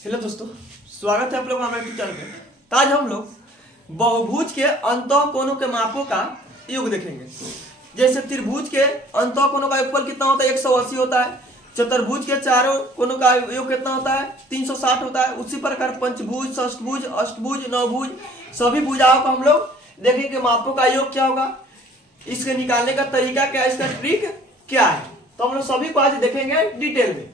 चलो दोस्तों, स्वागत है आप लोग हमारे चैनल पे। तो आज हम लोग बहुभुज के अंतःकोणों के मापों का योग देखेंगे। जैसे त्रिभुज के अंतःकोणों का योगफल कितना होता है, 180 होता है। चतुर्भुज के चारों कोणों का योग कितना होता है, 360 होता है। उसी प्रकार पंचभुज, षष्ठभुज, अष्टभुज, नवभुज सभी भुजाओं का हम लोग देखेंगे मापों का योग क्या होगा, इसके निकालने का तरीका क्या है, इसका ट्रिक क्या है। तो हम लोग सभी को आज देखेंगे डिटेल में।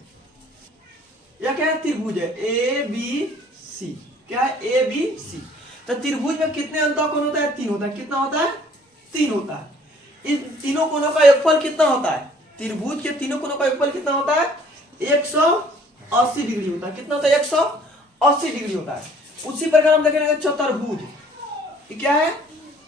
यह क्या है, त्रिभुज है ए बी सी। क्या है, ए बी सी। तो त्रिभुज में कितने अंतःकोण होता है, 3 होता है। कितना होता है, 3 होता है। इन तीनों कोणों का योगफल कितना होता है, त्रिभुज के तीनों कोणों का योगफल कितना होता है, 180 डिग्री होता है। कितना होता है, 180 डिग्री होता है। उसी प्रकार हम देखेंगे चतुर्भुज। क्या है,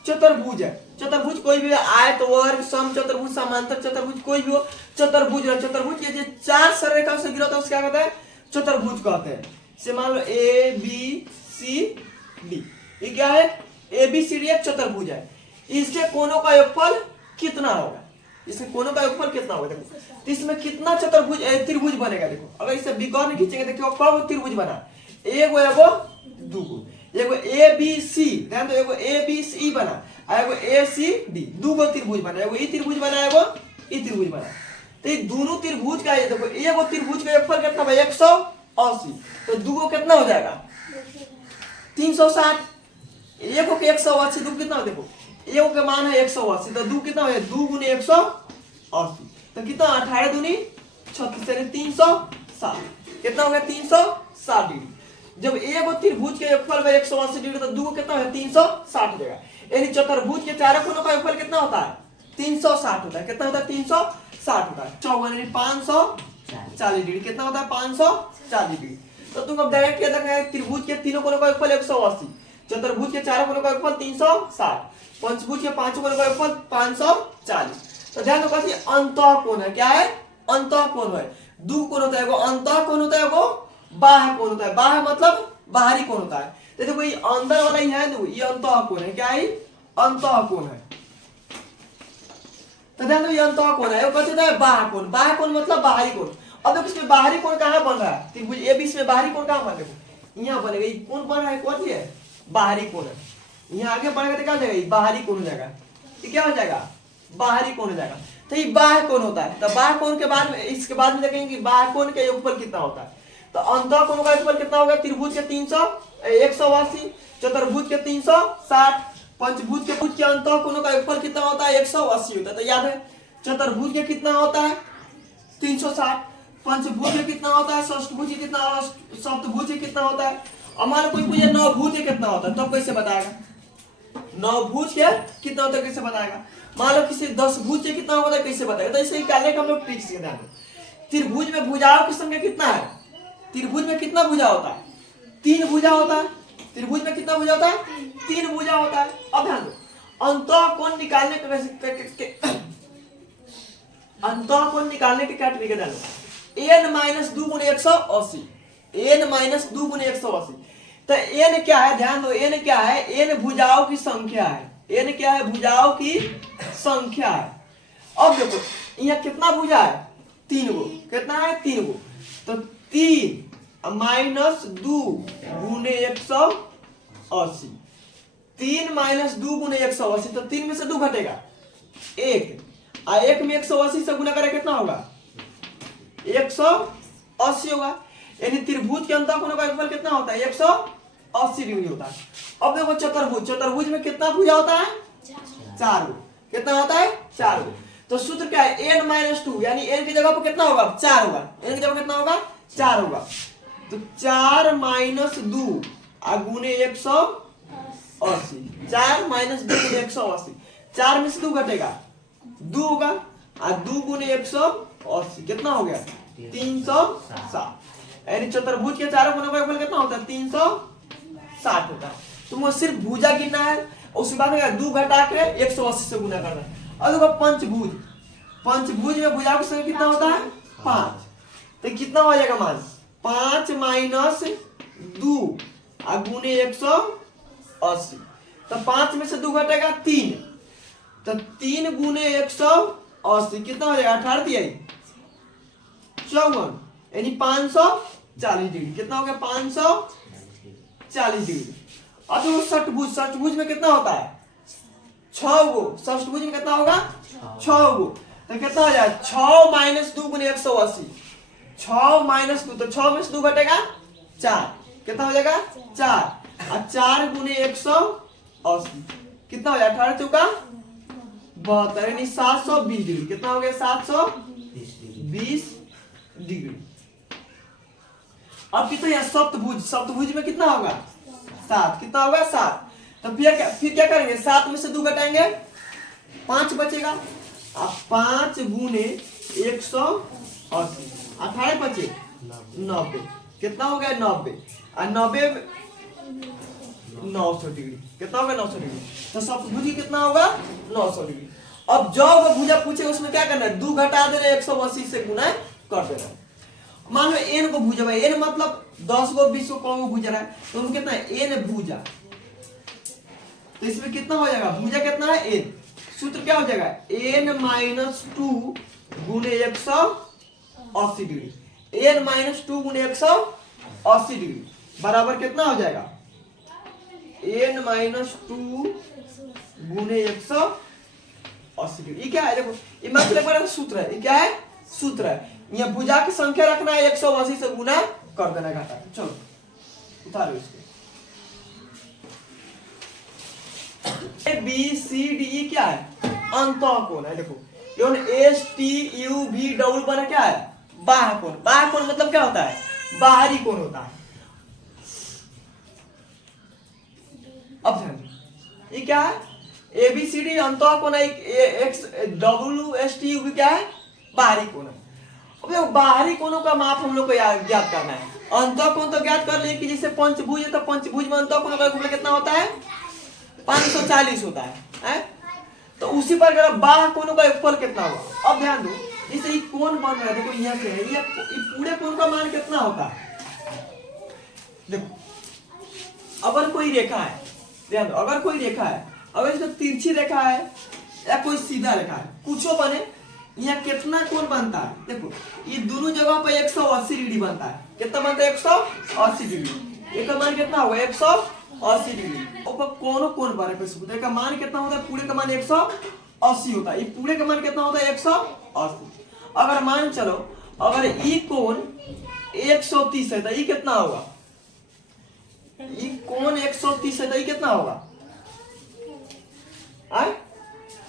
चतुर्भुज है। चतुर्भुज कोई भी आयत, वर्ग, सम चतुर्भुज, समांतर चतुर्भुज कोई भी हो, चतुर्भुज है। चतुर्भुज के जो 4 सररेखाओं से घिरा होता है उसको क्या कहते हैं, चतुर्भुज कहते हैं। से मान लो ए बी सी डी, ये क्या है, ए बी सी डी एक चतुर्भुज है। इसके कोणों का योगफल कितना होगा, इसके कोणों का योगफल कितना होगा। देखो तो इसमें कितना चतुर्भुज त्रिभुज बनेगा। देखो अगर इसे बिकॉर में खींचेंगे, देखो कब त्रिभुज बना, एगो एगो दूगो, एगो ए बी सी, ध्यान दो, एगो ए बी सी बना, एगो ए सी डी, दूगो त्रिभुज बना, एगो ई त्रिभुज बना, एगो ई त्रिभुज बना। तो ये दोनों त्रिभुज का, देखो एगो त्रिभुज का योगफल कितना है, 180। तो दूगो कितना हो जाएगा, 360। एगो के 180, दू कितना हो, देखो एगो के मान है 180, तो दू कितना है, 2 गुने 180, तो कितना 18 दूनी 36 यानी 360। कितना हो गया, 360 डिग्री। जब एगो त्रिभुज के योगफल में 180 डिग्री, तो दूगो कितना है, 360 हो जाएगा। यानी चतुर्भुज के चारों कोणों का योगफल कितना होता है, 360 होता है। कितना होता है, 360 होता है। 54 यानी 540 डिग्री। कितना होता है, 540 डिग्री। तो तुम अब डायरेक्ट क्या देखा है, त्रिभुज के तीनों कोणों का योगफल 180, चतुर्भुज के चारों कोणों का योगफल 360, पंचभुज के पांचों कोणों का योगफल 540। तो ध्यान रखो कि अंतःकोण है। क्या है, अंतःकोण है। दो कोण होता है, एगो अंतःकोण होता है, एगो बाह्य कोण होता है। बाह्य मतलब बाहरी कोण होता है। तो देखो ये अंदर वाला ही है ना, ये अंतःकोण है। क्या है, अंतःकोण है। तो ध्यान दो, ये अंतःकोण है। वो कहते हैं बाह्य कोण। बाह्य कोण मतलब बाहरी कोण। अब देखो इसमें बाहरी कोण कहाँ बन रहा है, त्रिभुज एबीसी में बाहरी कोण कहाँ बन, देखो यहाँ बनेगा। ये कोण बन रहा है, कौन सी है, बाहरी कोण है। यहाँ आगे बढ़ेगा तो क्या हो जाएगा, बाहरी कोण हो जाएगा। ये क्या हो जाएगा, बाहरी कोण हो जाएगा। तो ये बाह्य कोण होता है। तो बाह्य कोण के बाद में, इसके बाद में देखेंगे कि बाह्य कोण के योगफल कितना होता है। तो अंतःकोण का योगफल कितना होगा, त्रिभुज के 180, चतुर्भुज के 360, पंचभुज के अंतःकोणों का योगफल कितना होता है, 180 होता है। तो याद है, चतुर्भुज के कितना होता है, 360, पंचभुज के कितना होता है, षष्ठभुज के कितना, सप्तभुज के कितना होता है। और मान लो कोई पूछे नवभुज के कितना होता है, तो कैसे बताएगा, नवभुज के कितना होता है कैसे बताएगा। मान लो किसी 10 भुज के कितना होता है कैसे बताएगा। तो इसे निकालने का हम लोग ट्रिक सीख ध्यान। त्रिभुज में भुजाओं की संख्या कितना है, त्रिभुज में कितना भुजा होता है, 3 भुजा होता है। त्रिभुज में कितना भुजा होता है, 3 भुजा होता है। अब ध्यान दो, अंतःकोण निकालने के अंतःकोण निकालने के क्या ट्रिक है, ध्यान दो। n-2 गुणे 180, n-2 गुणे 180। तो n क्या है, ध्यान दो, n क्या है, n भुजाओं की संख्या है। n क्या है, भुजाओं की संख्या है। अब देखो यहाँ कितना भुजा है, 3 गो। कितना है, 3 गो। तो 3 - 2 गुने 180, 3 - 2 गुने 180। तो 3 में से 2 घटेगा, 1, और 1 में 180 से गुना करें कितना होगा, 180 होगा। यानी त्रिभुज के अंतःकोण का योगफल कितना होता है, 180 डिग्री होता है। अब देखो चतुर्भुज, चतुर्भुज में कितना भुजा होता है, 4 गो। कितना होता है, 4 गो। तो सूत्र क्या है, n-2, यानी n की जगह पर कितना होगा, 4 होगा। n की जगह कितना होगा, 4 होगा। तो 4 - 2 गुने 180, 4 - 2 गुने 180, 4 में से 2 घटेगा, 2 होगा, और 2 गुने 180 कितना हो गया, 360। यानी चतुर्भुज के चारों कोणों का योगफल कितना होता है, 360 होता है। तुमको सिर्फ भुजा गिनना है, उसके बाद में 2 घटा के 180 से गुना करना है। और देखो पंचभुज, पंचभुज में भुजा की संख्या कितना होता है, 5। तो कितना हो जाएगा मान, 5 - 2 गुने 180। तो 5 में से 2 घटेगा, 3। तो 3 गुने 180 कितना हो जाएगा, 18 54, यानी 500 40 डिग्री। कितना हो गया 540 डिग्री। अब देखो षटभुज, षटभुज में कितना होता है 6 गो, षटभुज में कितना होगा 6 गो। तो कितना हो जाएगा 6 माइनस 2 गुने 180, 6 माइनस 2, तो 6 में से 2 घटेगा 4, कितना हो जाएगा 4, और 4 गुने 180 कितना हो जाएगा 18 चौका 72 यानी 720 डिग्री। कितना हो गया 720 डिग्री। अब कितना है सप्तभुज, सप्तभुज में कितना होगा 7, कितना होगा 7। तो फिर क्या करेंगे 7 में से 2 घटाएंगे 5 बचेगा, अब 5 गुने 180 18 बचे 90, कितना हो गया 90, और 90 900 डिग्री। कितना होगा 900 डिग्री। तो सप्तभुज कितना होगा 900 डिग्री। अब जो भुजा पूछे उसमें क्या करना है 2 घटा देना 180 से गुना कर देना। मान लो एन को भुजा भाई, एन मतलब 10 गो 20 को कौन भुजा रहा है, तो उनमें कितना है एन भुजा। तो इसमें कितना हो जाएगा भुजा कितना है एन, सूत्र क्या हो जाएगा एन माइनस 2 गुने 180 डिग्री, एन माइनस 2 गुने 180 डिग्री बराबर कितना हो जाएगा एन माइनस 2 गुने 180 डिग्री। ये क्या है देखो, ये मतलब सूत्र है, ये क्या है सूत्र है। यहाँ भुजा की संख्या रखना है 180 से गुना कर देना घटा। चलो उतारो इसको। A B C D E क्या है अंतःकोण है। देखो S T U V double बना क्या है बाह्य कोण। बाह्य कोण मतलब क्या होता है बाहरी कोण होता है। अब ध्यान ये क्या है एबीसीडी अंतःकोण है, X W S T U V क्या है बाहरी कोण है। अब देखो बाहरी कोणों का माप हम लोग को ज्ञात करना है। अंतःकोण तो ज्ञात कर लिए कि जैसे पंचभुज है तो पंचभुज में अंतःकोण का योगफल कितना होता है 540 होता है? तो उसी पर अगर बाह्य कोणों का योगफल कितना होगा। अब ध्यान दो जैसे ये कोण बन रहा है, देखो यहाँ से ये पूरे कोण का मान कितना होता है। देखो अगर कोई रेखा है, ध्यान दो अगर कोई रेखा है, अगर इसमें तिरछी रेखा है या कोई सीधा रेखा है कुछो बने, यहाँ कितना कोण बनता है। देखो ये दोनों जगह पर 180 डिग्री बनता है। कितना बनता है 180 डिग्री। एक का मान कितना होगा 180 डिग्री। ऊपर कौन कोण बने पे का मान कितना होता है पूरे का मान 180 होता है। ये पूरे का मान कितना होता है 180। अगर मान चलो अगर ये कोण 130 है तो ये कितना होगा, ये कोण 130 है तो ये कितना होगा आए?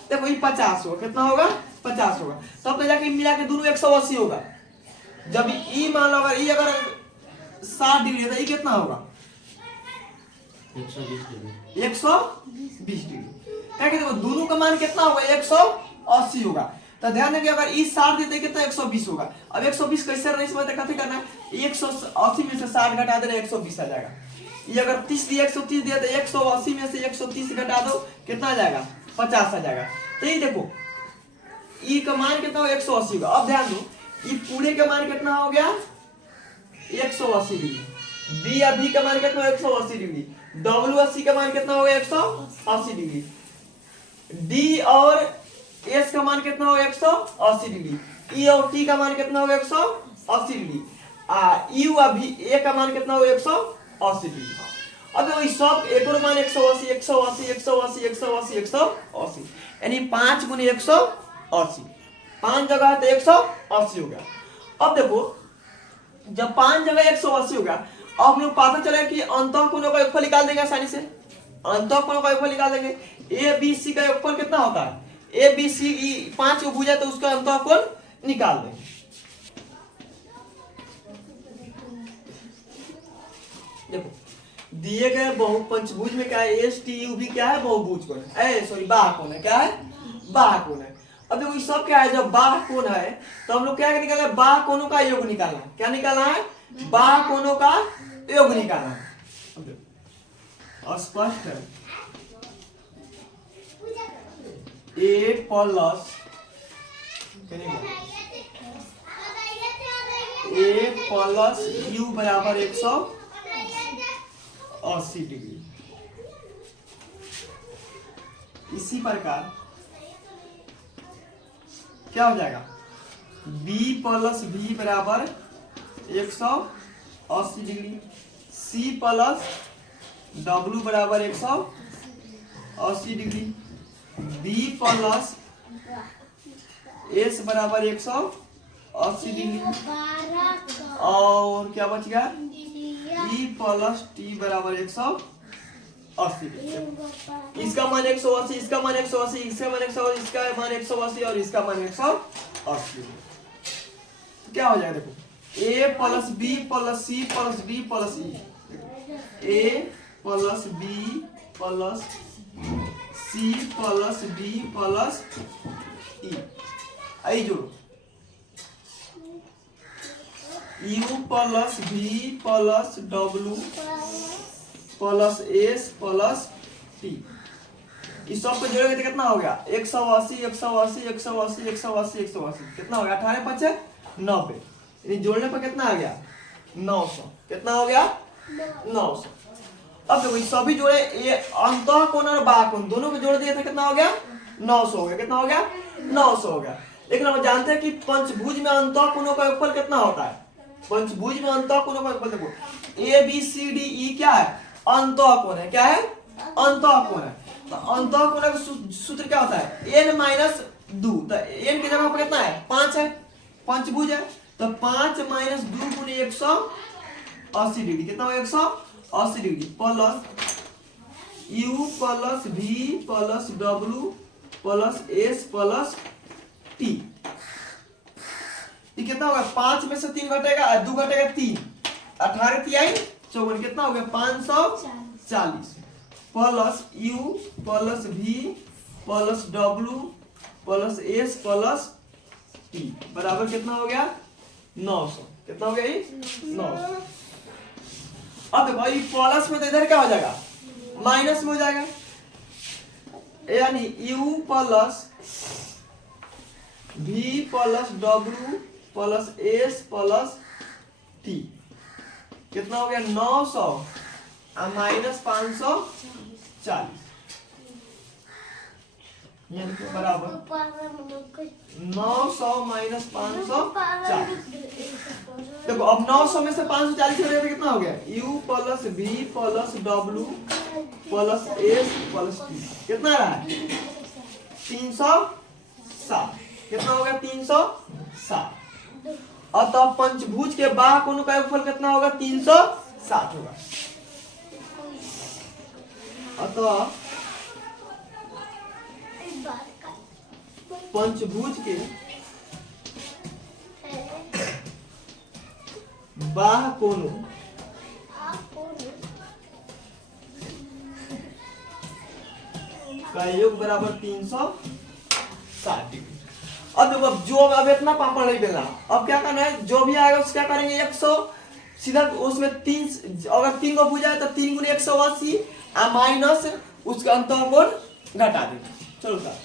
देखो ये 50 होगा, कितना होगा 50 होगा। तब तो जाके मिला के दोनों 180 होगा। जब ई मान लो अगर ये अगर 60 डिग्री है तो ये कितना होगा 120 डिग्री। क्या देखो दोनों का मान कितना होगा 180 होगा। तो ध्यान देंगे अगर ई 60 देते कितना 120 होगा। अब 120 कैसे रहने से कैसे करना है 180 में से 60 घटा देना 120 आ जाएगा। ये अगर 30 दिया 130 दिया तो 180 में से 130 घटा दो कितना आ जाएगा 50 आ जाएगा। तो ये देखो ई का मान कितना होगा 180 होगा। अब ध्यान दो ये पूरे का मान कितना हो गया 180 डिग्री, डी या बी का मान कितना हो 180 डिग्री, डब्ल्यू और सी का मान कितना होगा 180 डिग्री, डी और एस का मान कितना होगा 180 डिग्री, ई और टी का मान कितना होगा 180 डिग्री, यू और भी ए का मान कितना होगा 180 डिग्री। अब देखो सब एक और मान 180 180 180 180 180 यानी 5 गुने 180, 5 जगह है तो 180 हो गया। अब देखो जब 5 जगह 180 हो गया, अब हम लोग पता चला कि अंतःकोणों का योगफल निकाल देंगे आसानी से। अंतःकोणों का योगफल निकाल देंगे। ए बी सी का योगफल कितना होता है ए बी सी 5 को भुजा तो उसका अंतःकोण निकाल देंगे। देखो दिए गए पंचभुज में क्या है एस टी यू भी क्या है बहुभुज कोण है, सॉरी बाह्य कोण है। क्या है बाह्य कोण है। अब देखो ये सब क्या है जब बाह्य कोण है तो हम लोग क्या निकालना है बाह्य कोणों का योग निकालना है। क्या निकालना है बाह्य कोणों का योग निकालना है। स्पष्ट है ए प्लस ए प्लस यू बराबर 180 डिग्री। इसी प्रकार क्या हो जाएगा b प्लस b बराबर 180 80 डिग्री। सी प्लस डब्ल्यू बराबर 180 डिग्री। बी प्लस एस बराबर 180 डिग्री। और क्या बच गया, ई प्लस टी बराबर 180 डिग्री। इसका मान 180, इसका मान 180, इसका मान 180, इसका मान 180 और इसका मान 180। क्या हो जाएगा देखो, A plus B plus C plus D plus E. A plus B plus C plus D plus E. I जोड़ो, U plus V plus W plus S plus T. इस सब को जोड़ेंगे तो कितना हो गया, 180 180 180 180 180। कितना हो गया, 18 5 90। यानी जोड़ने पर कितना आ गया, 900। कितना हो गया, 900। अब देखो सभी जोड़े, ये अंतः कोण और बाह्य कोण दोनों को जोड़ दिए थे, कितना हो गया, 900 हो गया। कितना हो गया, 900 हो गया। लेकिन हम जानते हैं कि पंचभुज में अंतः कोणों का योगफल कितना होता है। पंचभुज में अंतः कोणों का योगफल देखो, A B C D E क्या है, अंतः कोण है। क्या है, अंतः कोण है। तो अंतः कोण का सूत्र क्या होता है, n माइनस 2। तो n की जगह पर कितना है, 5 है, पंचभुज है। तो 5 माइनस 2 गुने 180 डिग्री। कितना हो, 180 degree plus U plus V plus W plus S plus T. ये कितना होगा, 5 में से 3 घटेगा, 2 घटेगा 3, 18 तिहाई 54। कितना हो गया, 540 plus U plus V plus W plus S plus T बराबर कितना हो गया, 900। कितना हो गया, ये 900। अब देखो ये प्लस में तो इधर क्या हो जाएगा, माइनस में हो जाएगा। यानी u plus v plus w plus s plus t कितना हो गया, 900 और माइनस 540 बराबर 900 माइनस 540। देखो अब 900 में से 540 करेंगे तो कितना हो गया, u plus v plus w plus s plus t। कितना रहा है, 360। कितना हो गया, 360। अतः पंचभुज के बाह्य कोण का योगफल कितना होगा, 360 होगा। अतः पंचभुज के बाह्य कोणों का योग बराबर 360 डिग्री। अब देखो जो अब इतना पापड़ नहीं बेलना, अब क्या करना है, जो भी आएगा उसका करेंगे 100 सीधा उसमें 3, अगर 3 को भुजा है तो 3 गुने 180 माइनस उसका अंतः कोण घटा देंगे। चलो सर।